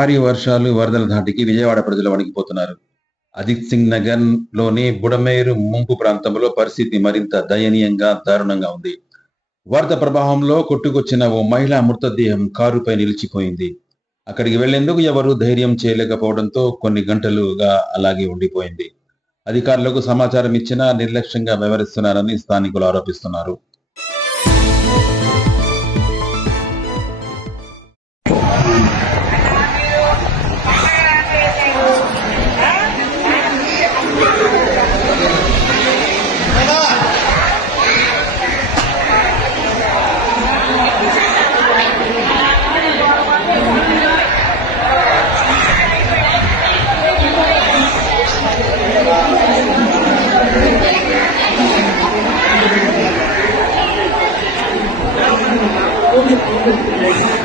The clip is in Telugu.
భారీ వర్షాలు, వరదల ధాటికి విజయవాడ ప్రజలు వణికిపోతున్నారు. అజిత్ సింగ్ నగర్ లోని బుడమేరు ముంపు ప్రాంతంలో పరిస్థితి మరింత దయనీయంగా, దారుణంగా ఉంది. వరద ప్రభావంలో కొట్టుకొచ్చిన ఓ మహిళా మృతదేహం కారుపై నిలిచిపోయింది. అక్కడికి వెళ్లేందుకు ఎవరూ ధైర్యం చేయలేకపోవడంతో కొన్ని గంటలుగా అలాగే ఉండిపోయింది. అధికారులకు సమాచారం ఇచ్చినా నిర్లక్ష్యంగా వ్యవహరిస్తున్నారని స్థానికులు ఆరోపిస్తున్నారు. Thank you.